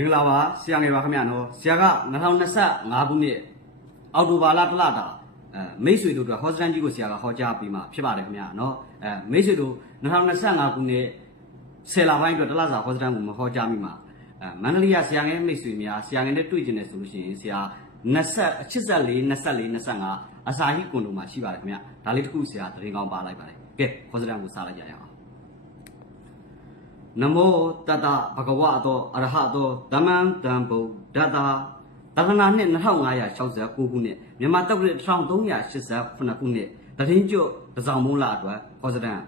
မင်္ဂလာပါဆရာငယ်ပါခင်ဗျာနော်ဆရာက2025ခုနှစ်အောက်တိုဘာလတစ်လတာအဲမိတ်ဆွေတို့အတွက်ဟောစတန်ကြီးကိုဆရာကဟောကြားပေးမှာဖြစ်ပါတယ်ခင်ဗျာနော်အဲမိတ်ဆွေတို့2025ခုနှစ်ဆယ်လပိုင်းအတွက်တစ်လစာဟောစတန်ကိုမဟောကြားမိမှာအဲမန္တလေးကဆရာငယ်မိတ်ဆွေများဆရာငယ်နဲ့တွေ့ကျင်တယ်ဆိုလို့ရှိရင်ဆရာ20 84 24 25အစာဟိကွန်တို့မှာရှိပါတယ်ခင်ဗျာဒါလေးတစ်ခုဆရာသတင်းကောင်းပါလိုက်ပါတယ်ကဲဟောစတန်ကိုစားလိုက်ကြရအောင် နမောတတဘဂဝတောအရဟတောဓမ္မံတံဗုဒ္ဓတာတက္ကနာနှစ်2569ခုနှစ်မြန်မာတက္ကရာ1389ခုနှစ်တရင်ကျွတ်တစောင်းမုံလာအတွက်ဟောစဒန်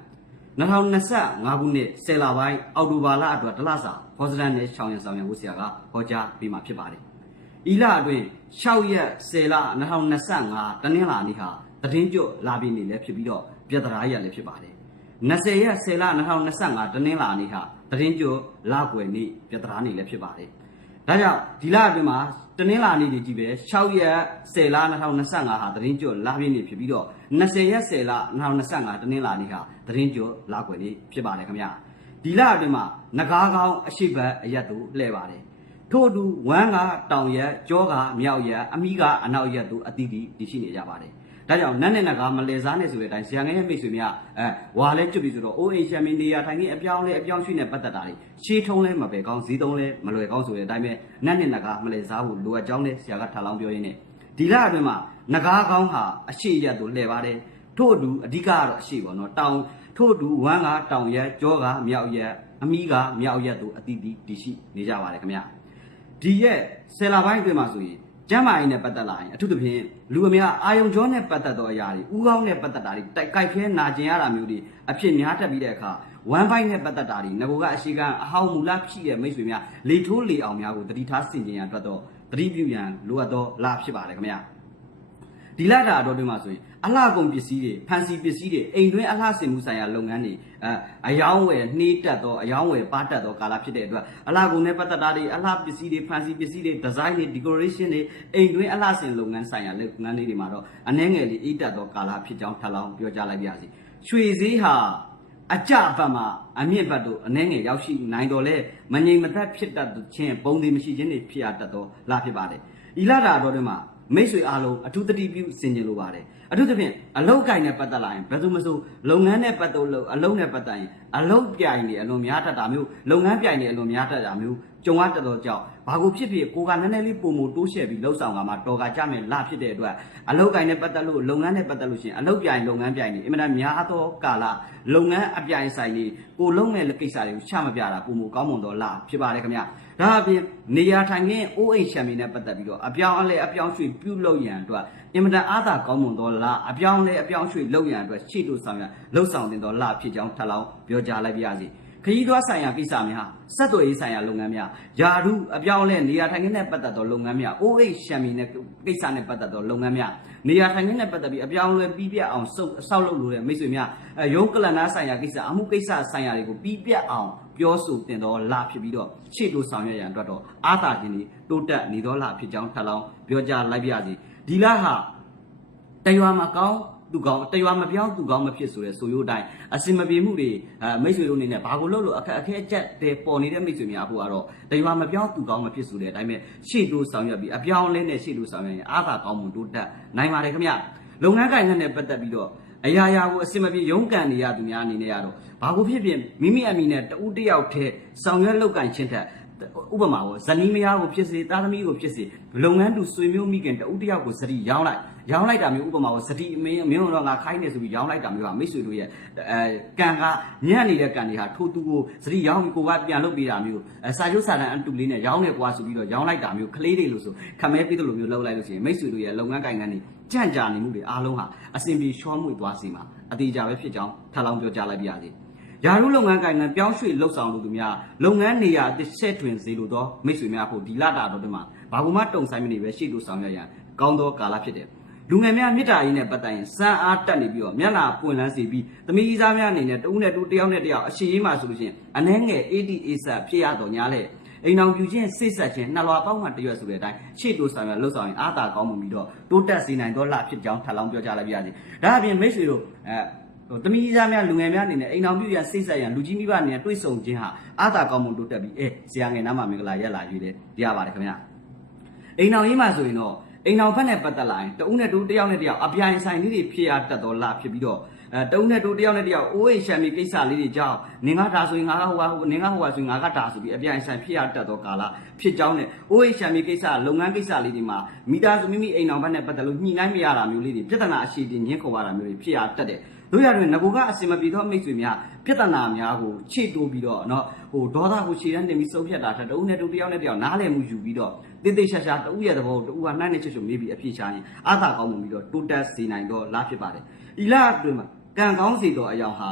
2025ခုနှစ်ဆယ်လပိုင်းအောက်တိုဘာလအတွက်တလစာဟောစဒန်နဲ့ရှောင်းရံဆောင်ရံကိုဆရာကဟောကြားပေးမှာဖြစ်ပါတယ်။ဤလအတွင်း6ရက်10လ2025တနင်္လာနေ့ဟာတရင်ကျွတ်လာပြီနေလည်းဖြစ်ပြီးတော့ပြတရာရက်လည်းဖြစ်ပါတယ်။ 20ရက်10လ2025တနင်္လာနေ့ဟာတရင်ကျော်လကွယ်နေ့ပြတရာနေ့လည်းဖြစ်ပါတယ်။ဒါကြောင့်ဒီလအတွင်းမှာတနင်္လာနေ့ကြီးပဲ6ရက်10လ2025ဟာတရင်ကျော်လပြည့်နေ့ဖြစ်ပြီးတော့20ရက်10လ2025တနင်္လာနေ့ဟာတရင်ကျော်လကွယ်နေ့ဖြစ်ပါတယ်ခင်ဗျာ။ဒီလအတွင်းမှာငကားကောင်းအရှိတ်ဘက်အရက်တို့လှည့်ပါတယ်။ထို့အတူဝမ်းကတောင်ရက်ကြောကမြောက်ရက်အမိကအနောက်ရက်တို့အတိအတီရှိနေကြပါတယ်။ ဒါကြောင့်နတ်နဲ့နတ်ကမလဲစားနဲ့ဆိုတဲ့အတိုင်းဇာငယ်ရဲ့မိတ်ဆွေများအဲဝါလဲကျွတ်ပြီဆိုတော့အိုးအိမ်ရှမ်းမင်းနေရာထိုင်နေအပြောင်းလဲအပြောင်းရွှေ့နဲ့ပတ်သက်တာတွေရှေးထုံးလဲမပဲကောင်းဈေးသုံးလဲမလွယ်ကောင်းဆိုတဲ့အတိုင်းပဲနတ်နဲ့နတ်ကမလဲစားဖို့လိုအပ်ကြောင်းလဲဆရာကထားလောင်းပြောရင်းနဲ့ဒီလအတွင်းမှာငကားကောင်းဟာအရှိရက်တို့လှည့်ပါတယ်ထို့အတူအဓိကကတော့အရှိပေါ့နော်တောင်ထို့အတူဝမ်းကတောင်ရက်ကြောကမြောက်ရက်အမီးကမြောက်ရက်တို့အတိအတီတည်ရှိနေကြပါတယ်ခင်ဗျာဒီရဲ့ဆယ်လပိုင်းအတွင်းမှာဆိုရင် ကျမ်းမာရေးနဲ့ပတ်သက်လာရင်အထူးသဖြင့်လူအများအာယုံကြောနဲ့ပတ်သက်သောအရာတွေဥကောင်းနဲ့ပတ်သက်တာတွေတိုက်ကိုက်ခဲနာကျင်ရတာမျိုးတွေအဖြစ်များတက်ပြီးတဲ့အခါဝမ်းပိုင်းနဲ့ပတ်သက်တာတွေငကိုကအရှိကအဟောင်းမူလဖြစ်တဲ့မိတ်ဆွေများလေထိုးလေအောင်များကိုတတိထားဆင်ခြင်ရန်အတွက်တော့တတိပြုရန်လိုအပ်သောလဖြစ်ပါတယ်ခင်ဗျာ ဒီလတာတော်တွင်မှာဆိုရင်အလှကုန်ပစ္စည်းတွေဖန်စီပစ္စည်းတွေအိမ်တွင်းအလှဆင်မှုဆိုင်ရာလုပ်ငန်းတွေအဲအယောင်းဝယ်နှေးတက်သောအယောင်းဝယ်ပါတက်သောကာလဖြစ်တဲ့အတွက်အလှကုန်နဲ့ပတ်သက်တာတွေအလှပစ္စည်းတွေဖန်စီပစ္စည်းတွေဒီဇိုင်းတွေ decoration တွေအိမ်တွင်းအလှဆင်လုပ်ငန်းဆိုင်ရာလုပ်ငန်းလေးတွေမှာတော့အနှဲငယ်လေးအေးတက်သောကာလဖြစ်ကြောင်းထပ်လောင်းပြောကြားလိုက်ပါရစေရွှေဈေးဟာအကြဘတ်မှာအမြင့်ဘတ်တို့အနှဲငယ်ရောက်ရှိနိုင်တော်လဲမငြိမ်မသက်ဖြစ်တတ်ခြင်းပုံသေးမရှိခြင်းတွေဖြစ်ရတတ်သောလဖြစ်ပါတယ်ဤလတာတော်တွင်မှာ မိတ်ဆွေအားလုံးအထူးတတိပြုဆင်ခြင်လိုပါတယ်အထူးသဖြင့်အလုတ်ကိုင်နဲ့ပတ်သက်လာရင်ဘယ်သူမဆိုလုပ်ငန်းနဲ့ပတ်သက်လို့အလုံးနဲ့ပတ်သက်ရင်အလုတ်ပြိုင်နေအလွန်များတတ်တာမျိုးလုပ်ငန်းပြိုင်နေအလွန်များတတ်တာမျိုး ကြုံရတတ်တော့ကြောင့်ဘာကိုဖြစ်ဖြစ်ကိုကနည်းနည်းလေးပုံမတိုးရှက်ပြီးလှုပ်ဆောင်ကမှတော်ကကြမယ်လဖြစ်တဲ့အတွက်အလုတ်ကိုင်နဲ့ပတ်သက်လို့လုပ်ငန်းနဲ့ပတ်သက်လို့ရှိရင်အလုတ်ပြိုင်လုပ်ငန်းပြိုင်နေအင်မတန်များသောကာလလုပ်ငန်းအပြိုင်ဆိုင်နေကိုလုံးမဲ့ကိစ္စတွေကိုချမပြတာပုံမကောင်းမွန်တော့လားဖြစ်ပါတယ်ခင်ဗျဒါအပြင်နေရာထိုင်ခင်းအိုးအိမ်ချမ်းမီနဲ့ပတ်သက်ပြီးတော့အပြောင်းအလဲအပြောင်းရွှေ့ပြုလုပ်ရန်အတွက်အင်မတန်အားသာကောင်းမွန်သောလားအပြောင်းလဲအပြောင်းရွှေ့လုပ်ရန်အတွက်ရှေ့တို့ဆောင်ရလှုပ်ဆောင်တင်သောလားဖြစ်ကြောင်းထပ်လောင်းပြောကြားလိုက်ပါရစေ ခရီးသွားဆိုင်ရာကိစ္စများစက်တော်ရေးဆိုင်ရာလုပ်ငန်းများယာရုအပြောင်းအလဲနေရာထိုင်ခင်းနဲ့ပတ်သက်သောလုပ်ငန်းများအိုးအိမ်ရှမ်းမီနဲ့ကိစ္စနဲ့ပတ်သက်သောလုပ်ငန်းများနေရာထိုင်ခင်းနဲ့ပတ်သက်ပြီးအပြောင်းအလဲပြီးပြတ်အောင်စုပ်ဆောက်လုပ်လို့တဲ့မိတ်ဆွေများအဲရုံးကလန်နာဆိုင်ရာကိစ္စအမှုကိစ္စဆိုင်ရာတွေကိုပြီးပြတ်အောင်ပြောဆိုတင်တော်လာဖြစ်ပြီးတော့ရှေ့တို့ဆောင်ရွက်ရန်အတွက်တော့အာသာခြင်းတွေတိုးတက်နေတော်လာဖြစ်ကြောင်းထပ်လောင်းပြောကြားလိုက်ပါရစေဒီလဟာတရွာမှာကောင်း သူကောင်းတရွာမပြောင်းသူကောင်းမဖြစ်ဆိုတဲ့ဆိုရိုးတိုင်းအစင်မပြေမှုတွေအဲမိတ်ဆွေတို့အနေနဲ့ဘာကိုလုပ်လို့အခက်အခဲအကျက်တွေပေါ်နေတဲ့မိတ်ဆွေများဖို့ကတော့တရွာမပြောင်းသူကောင်းမဖြစ်ဆိုတဲ့အတိုင်းပဲရှေ့တို့ဆောင်ရွက်ပြီးအပြောင်းအလဲနဲ့ရှေ့တို့ဆောင်ရွက်ရင်အာသာကောင်းမှုတိုးတက်နိုင်ပါတယ်ခင်ဗျလုပ်ငန်းကိုင်ငန်းနဲ့ပတ်သက်ပြီးတော့အရာရာကိုအစင်မပြေရုန်းကန်နေရသူများအနေနဲ့ရတော့ဘာကိုဖြစ်ဖြစ်မိမိအမိနဲ့တဦးတစ်ယောက်တည်းဆောင်ရွက်လုပ်ကန်ချင်းထက် ဥပမာပေါ့ဇနီးမယားကိုဖြစ်စေသားသမီးကိုဖြစ်စေလုပ်ငန်းတူဆွေမျိုးမိခင်တဦးတစ်ယောက်ကိုစတိရောင်းလိုက်ရောင်းလိုက်တာမျိုးဥပမာပေါ့စတိမင်းမင်းတို့ငါခိုင်းနေဆိုပြီးရောင်းလိုက်တာမျိုးကမိတ်ဆွေတို့ရဲ့အဲကံကညံ့နေတဲ့ကံတွေဟာထိုးသူကိုစတိရောင်းပြီးကိုကပြန်လုပ်ပေးတာမျိုးအဲစာချုပ်စာတမ်းအတူလေးနဲ့ရောင်းနေကွာဆိုပြီးတော့ရောင်းလိုက်တာမျိုးကလေးတွေလို့ဆိုခမဲပြီးတယ်လို့မျိုးလုပ်လိုက်လို့ရှိရင်မိတ်ဆွေတို့ရဲ့လုပ်ငန်းကိုင်ငန်းတွေကြန့်ကြာနေမှုတွေအားလုံးဟာအစဉ်ပြေရှောမှုသွားစေမှာအသေးကြပဲဖြစ်ကြောင်းထပ်လောင်းပြောကြားလိုက်ပါရစေ။ ယာရုလုပ်ငန်းကိုင်ငန်းပြောင်းရွှေ့လှုပ်ဆောင်လို့သူများလုပ်ငန်းနေရာအသစ်ဆက်တွင်စေလိုသောမိတ်ဆွေများဖို့ဒီလတာတော်တွေမှာဘာမှမတုံဆိုင်မနေပဲရှေ့တို့ဆောင်ရွက်ရန်ကောင်းသောကာလဖြစ်တယ်။လူငယ်များမေတ္တာရေးနဲ့ပတ်သက်ရင်စံအားတက်နေပြီးတော့မျက်နှာပွင့်လန်းစေပြီးသမီးကြီးစားများအနေနဲ့တဦးနဲ့တူတယောက်နဲ့တယောက်အရှိရေးမှဆိုလို့ရှိရင်အနှဲငယ် ADA ဆက်ဖြစ်ရတော့ညာလေအိမ်အောင်ပြူချင်းစိတ်ဆက်ခြင်းနှလွာပေါင်းမှတရွတ်ဆိုတဲ့အတိုင်းရှေ့တိုးဆောင်ရလှုပ်ဆောင်ရင်အားသာကောင်းမှုပြီးတော့တိုးတက်စေနိုင်သောလဖြစ်ကြောင်းထပ်လောင်းပြောကြားလိုက်ပါရစေ။ဒါအပြင်မိတ်ဆွေတို့အဲဟို တမီးသားများလူငယ်များအနေနဲ့အိမ်တော်ပြုရန်စိတ်ဆက်ရန်လူကြီးမိဘအနေနဲ့တွေးဆုံခြင်းဟာအာသာကောင်းမှုတိုးတက်ပြီးအဲဆရာငယ်နားမှာမင်္ဂလာရက်လာရွေးတယ်တရားပါတယ်ခင်ဗျာအိမ်တော်ရေးမှာဆိုရင်တော့အိမ်တော်ဘက်နဲ့ပတ်သက်လာရင်တဦးနဲ့တူတယောက်နဲ့တယောက်အပြိုင်ဆိုင်လေးတွေဖြစ်ရတတ်တော်လာဖြစ်ပြီးတော့အဲတဦးနဲ့တူတယောက်နဲ့တယောက်အိုးအိမ်ရှမ်းမီကိစ္စလေးတွေကြောင့်နင်ကဒါဆိုရင်ငါကဟိုဟာဟိုနင်ကဟိုဟာဆိုရင်ငါကဒါဆိုပြီးအပြိုင်ဆိုင်ဖြစ်ရတတ်တော်ကာလဖြစ်ကြောင်းနဲ့အိုးအိမ်ရှမ်းမီကိစ္စလုပ်ငန်းကိစ္စလေးတွေမှာမိသားစုမိမိအိမ်တော်ဘက်နဲ့ပတ်သက်လို့ညှိနှိုင်းမရတာမျိုးလေးတွေပြဿနာအရှိတင်ညှင်းခုံရတာမျိုးတွေဖြစ်ရတတ်တယ် တို့ရတွင်ငကိုကအစင်မပြေသောမိတ်ဆွေများပြဿနာများကိုခြေတိုးပြီးတော့เนาะဟိုဒေါသကိုခြေတန်းတင်ပြီးစုပ်ဖြတ်တာထက်တဦးနဲ့တူတယောက်နဲ့တယောက်နားလည်မှုယူပြီးတော့တိတ်တိတ်ရှာရှာတဦးရဲ့သဘောကိုတဦးကနှိုင်းနေချွတ်ချွတ်မေးပြီးအပြည့်ရှာရင်အာသာကောင်းမှုပြီးတော့တိုးတက်စေနိုင်တော့လားဖြစ်ပါတယ်ဤလအတွင်းမှာကံကောင်းစေသောအယောင်ဟာ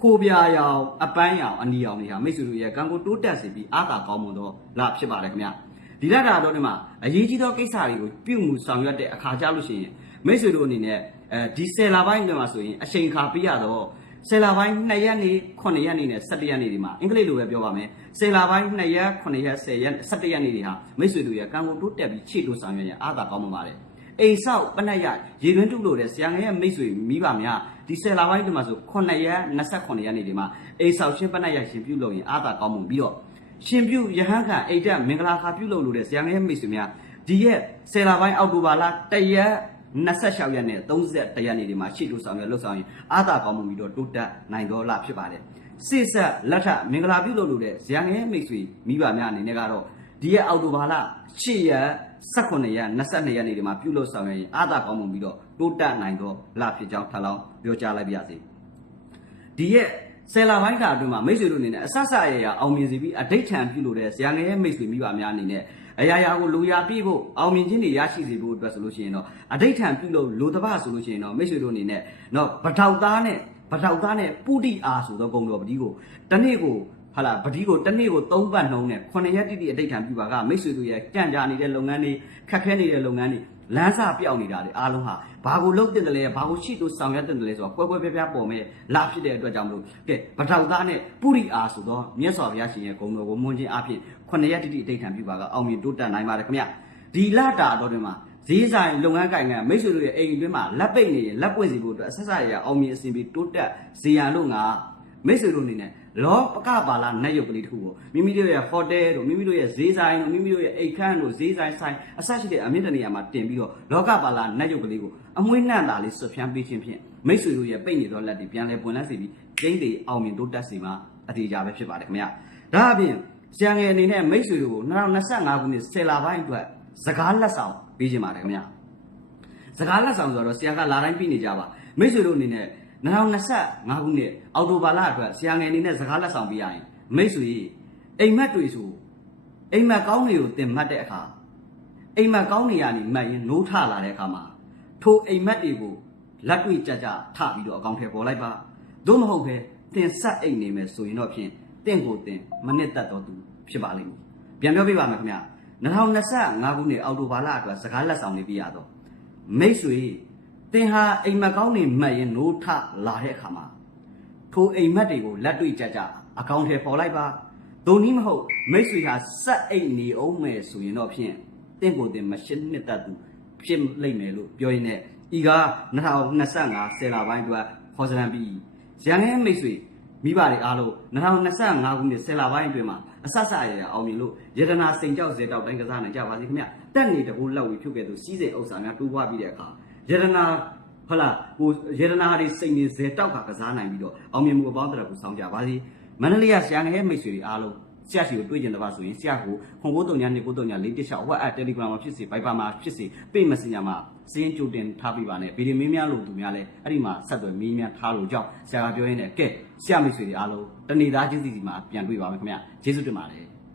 ခိုးပြာရောင်အပန်းရောင်အနီရောင်တွေဟာမိတ်ဆွေတို့ရဲ့ကံကိုတိုးတက်စေပြီးအာသာကောင်းမှုတော့လားဖြစ်ပါတယ်ခင်ဗျဒီလက်တာတော့ဒီမှာအရေးကြီးသောကိစ္စတွေကိုပြုမှုဆောင်ရွက်တဲ့အခါကြလို့ရှိရင် မိတ်ဆွေတို့အနေနဲ့အဲဒီဆယ်လပိုင်းအတွင်းမှာဆိုရင်အချိန်ခါပြရတော့ဆယ်လပိုင်း2ရက်နေ9ရက်နေနဲ့17ရက်နေဒီမှာအင်္ဂလိပ်လိုပဲပြောပါမယ်ဆယ်လပိုင်း2ရက်9ရက်10ရက်17ရက်နေတွေဟာမိတ်ဆွေတို့ရဲ့ကံကိုတိုးတက်ပြီးခြေတိုးဆောင်ရွက်ရင်အားသာကောင်းမှာပါတယ်အိမ်ဆောက်ပနက်ရရေတွင်းတုလို့တဲ့ဆရာငယ်ရဲ့မိတ်ဆွေမိဘများဒီဆယ်လပိုင်းဒီမှာဆို9ရက်28ရက်နေဒီမှာအိမ်ဆောက်ရှင်းပနက်ရရှင်ပြုလုပ်ရင်အားသာကောင်းမှုပြီးတော့ရှင်ပြုယဟန်ခံအိတ်တက်မင်္ဂလာခါပြုလုပ်လို့တဲ့ဆရာငယ်ရဲ့မိတ်ဆွေများဒီရက်ဆယ်လပိုင်းအောက်တိုဘာလ1ရက် 26ရက်နဲ့31ရက်နေ့ဒီမှာရှေ့တိုးဆောင်ရွက်လှုပ်ဆောင်ရင်အာသာကောင်းမှုပြီးတော့တိုးတက်နိုင်တော်လာဖြစ်ပါတယ်စိတ်ဆက်လက်ထမင်္ဂလာပြုလုပ်လို့တဲ့ဇယံငယ်မိတ်ဆွေမိဘများအနေနဲ့ကတော့ဒီရက်အောက်တိုဘာလ8ရက်18ရက်22ရက်နေ့ဒီမှာပြုလုပ်ဆောင်ရွက်ရင်အာသာကောင်းမှုပြီးတော့တိုးတက်နိုင်တော်လာဖြစ်ကြောင်းထပ်လောင်းပြောကြားလိုက်ပါရစေဒီရက်ဆယ်လာပိုင်းတာအတွင်းမှာမိတ်ဆွေတို့အနေနဲ့အဆဆအရရအောင်မြင်စီပြီးအဋိဋ္ဌံပြုလို့တဲ့ဇယံငယ်ရဲ့မိတ်ဆွေမိဘများအနေနဲ့ အရာရာကိုလူရာပြည့်ဖို့အောင်မြင်ခြင်းတွေရရှိစေဖို့အတွက်ဆိုလို့ရှိရင်တော့အဋိဋ္ဌံပြုလို့လူတပဆိုလို့ရှိရင်တော့မိတ်ဆွေတို့အနေနဲ့တော့ဗထောက်သားနဲ့ဗထောက်သားနဲ့ပုတိအားဆိုသောဂုံတော်ပတိကိုတနေ့ကိုဟာလာပတိကိုတနေ့ကို၃ပတ်နှုံးနဲ့9ရက်တိတိအဋိဋ္ဌံပြုပါကမိတ်ဆွေတို့ရဲ့ကြံ့ကြာနေတဲ့လုပ်ငန်းတွေခက်ခဲနေတဲ့လုပ်ငန်းတွေ လမ်းစာပြောင်းနေတာလေအားလုံးဟာဘာကိုလုပ်တင်တယ်လဲဘာကိုရှိလို့ဆောင်ရွက်တင်တယ်လဲဆိုတော့ကွဲကွဲပြားပြားပေါ်မဲ့လာဖြစ်တဲ့အတွက်ကြောင့်မလို့ကဲဗထောက်သားနဲ့ပုရိအားဆိုတော့မြတ်စွာဘုရားရှင်ရဲ့ဂုဏ်တော်ကိုမွန်ခြင်းအဖြစ်ခုနှစ်ရက်တိတိအဋိဋ္ဌံပြုပါကအောင်မြင်တိုးတက်နိုင်ပါတယ်ခင်ဗျဒီလတာတော့ဒီမှာဈေးဆိုင်လုပ်ငန်းကိုင်ငံမိတ်ဆွေတို့ရဲ့အိမ်အတွင်းမှာလက်ပိတ်နေရင်လက်ပွင့်စီဖို့အတွက်အဆက်ဆက်ရရအောင်မြင်အစဉ်ပြီးတိုးတက်ဇေယံလို့ငါမိတ်ဆွေတို့အနေနဲ့ လောပကပါလာနတ်ရုပ်ကလေးတစ်ခုကိုမိမိတို့ရဲ့ဟိုတယ်တို့မိမိတို့ရဲ့ဈေးဆိုင်တို့မိမိတို့ရဲ့အိတ်ခန်းတို့ဈေးဆိုင်ဆိုင်အဆက်ရှိတဲ့အမြင့်တနေရာမှာတင်ပြီးတော့လောကပါလာနတ်ရုပ်ကလေးကိုအမွှေးနှံ့တာလေးဆွတ်ဖြန်းပေးခြင်းဖြင့်မိတ်ဆွေတို့ရဲ့ပိတ်နေသောလက်တွေပြန်လဲပွင့်လန်းစေပြီးကျင်းတွေအောင်မြင်တိုးတက်စေမှာအတေးကြပဲဖြစ်ပါတယ်ခင်ဗျာဒါအပြင်ဆရာငယ်အနေနဲ့မိတ်ဆွေတို့ကို2025ခုနှစ်ဆယ်လပိုင်းအတွက်စကားလက်ဆောင်ပေးခြင်းပါတယ်ခင်ဗျာစကားလက်ဆောင်ဆိုတော့ဆရာကလာတိုင်းပြီးနေကြပါမိတ်ဆွေတို့အနေနဲ့ 2025ခုနှစ်အောက်တိုဘာလအတွက်ဆရာငယ်အနေနဲ့စကားလက်ဆောင်ပေးရရင်မိတ်ဆွေအိမ်မက်တွေဆိုအိမ်မက်ကောင်းတွေကိုတင်မှတ်တဲ့အခါအိမ်မက်ကောင်းတွေကနေမှတ်ရင်နိုးထလာတဲ့အခါမှာထိုအိမ်မက်တွေကိုလက်တွေ့ကြကြထပြီးတော့အကောင့်ထဲပေါ်လိုက်ပါသို့မဟုတ်ပဲတင်ဆက်အိမ်နေမယ်ဆိုရင်တော့ဖြင့်တင့်ကိုတင်မနစ်သက်တော့သူဖြစ်ပါလိမ့်မယ်ပြန်ပြောပြပါမယ်ခင်ဗျာ2025ခုနှစ်အောက်တိုဘာလအတွက်စကားလက်ဆောင်လေးပြရတော့မိတ်ဆွေ တင်ဟာအိမ်မက်ကောင်းနေမှတ်ရင်နိုးထလာတဲ့အခါမှာထိုအိမ်မက်တွေကိုလက်တွေ့ကြကြအကောင့်ထဲပေါ်လိုက်ပါဒုံနည်းမဟုတ်မိတ်ဆွေဟာစက်အိတ်နေအောင်မယ်ဆိုရင်တော့ဖြင့်တင့်ကိုယ်တင်မရှင်းနှစ်သက်သူဖြစ်လိမ့်မယ်လို့ပြောရင်းနဲ့ဤက2025ဆယ်လပိုင်းအတွက်ခေါ်စရန်ပြီးရန်ငယ်မိတ်ဆွေမိဘတွေအားလုံး2025ခုနှစ်ဆယ်လပိုင်းအတွင်းမှာအဆဆအရရအောင်မြင်လို့ယတနာစိန်ကြောက်စေတောက်တိုင်းကစားနိုင်ကြပါစေခင်ဗျတက်နေတကူလောက်ပြီးဖြုတ်ခဲ့သူစီးစိမ်ဥစ္စာများတိုးပွားပြီးတဲ့အခါ ယတနာဟုတ်လားဟိုယတနာတွေစိန်နေစေတောက်ကကစားနိုင်ပြီးတော့အောင်မြင်မှုအပေါင်းတရကိုစောင်းကြပါစေမန္တလေးကဆရာငယ်မိတ်ဆွေတွေအားလုံးဆရာရှိကိုတွေ့ကျင်တဲ့ပါဆိုရင်ဆရာကိုခွန်ကိုတုံညာနေကိုတုံညာလေးတစ်လျှောက် WhatsApp Telegram မှာဖြစ်စေ Viber မှာဖြစ်စေ Page Messenger မှာစင်းကြိုတင်ထားပေးပါနဲ့ဗီဒီမင်းများလို့သူများလဲအဲ့ဒီမှာဆက်သွယ်မင်းများထားလို့ကြောင့်ဆရာကပြောရင်းနဲ့ကဲဆရာမိတ်ဆွေတွေအားလုံးတဏီသားချင်းစီစီမှာပြန်တွေ့ပါမယ်ခင်ဗျကျေးဇူးတင်ပါတယ်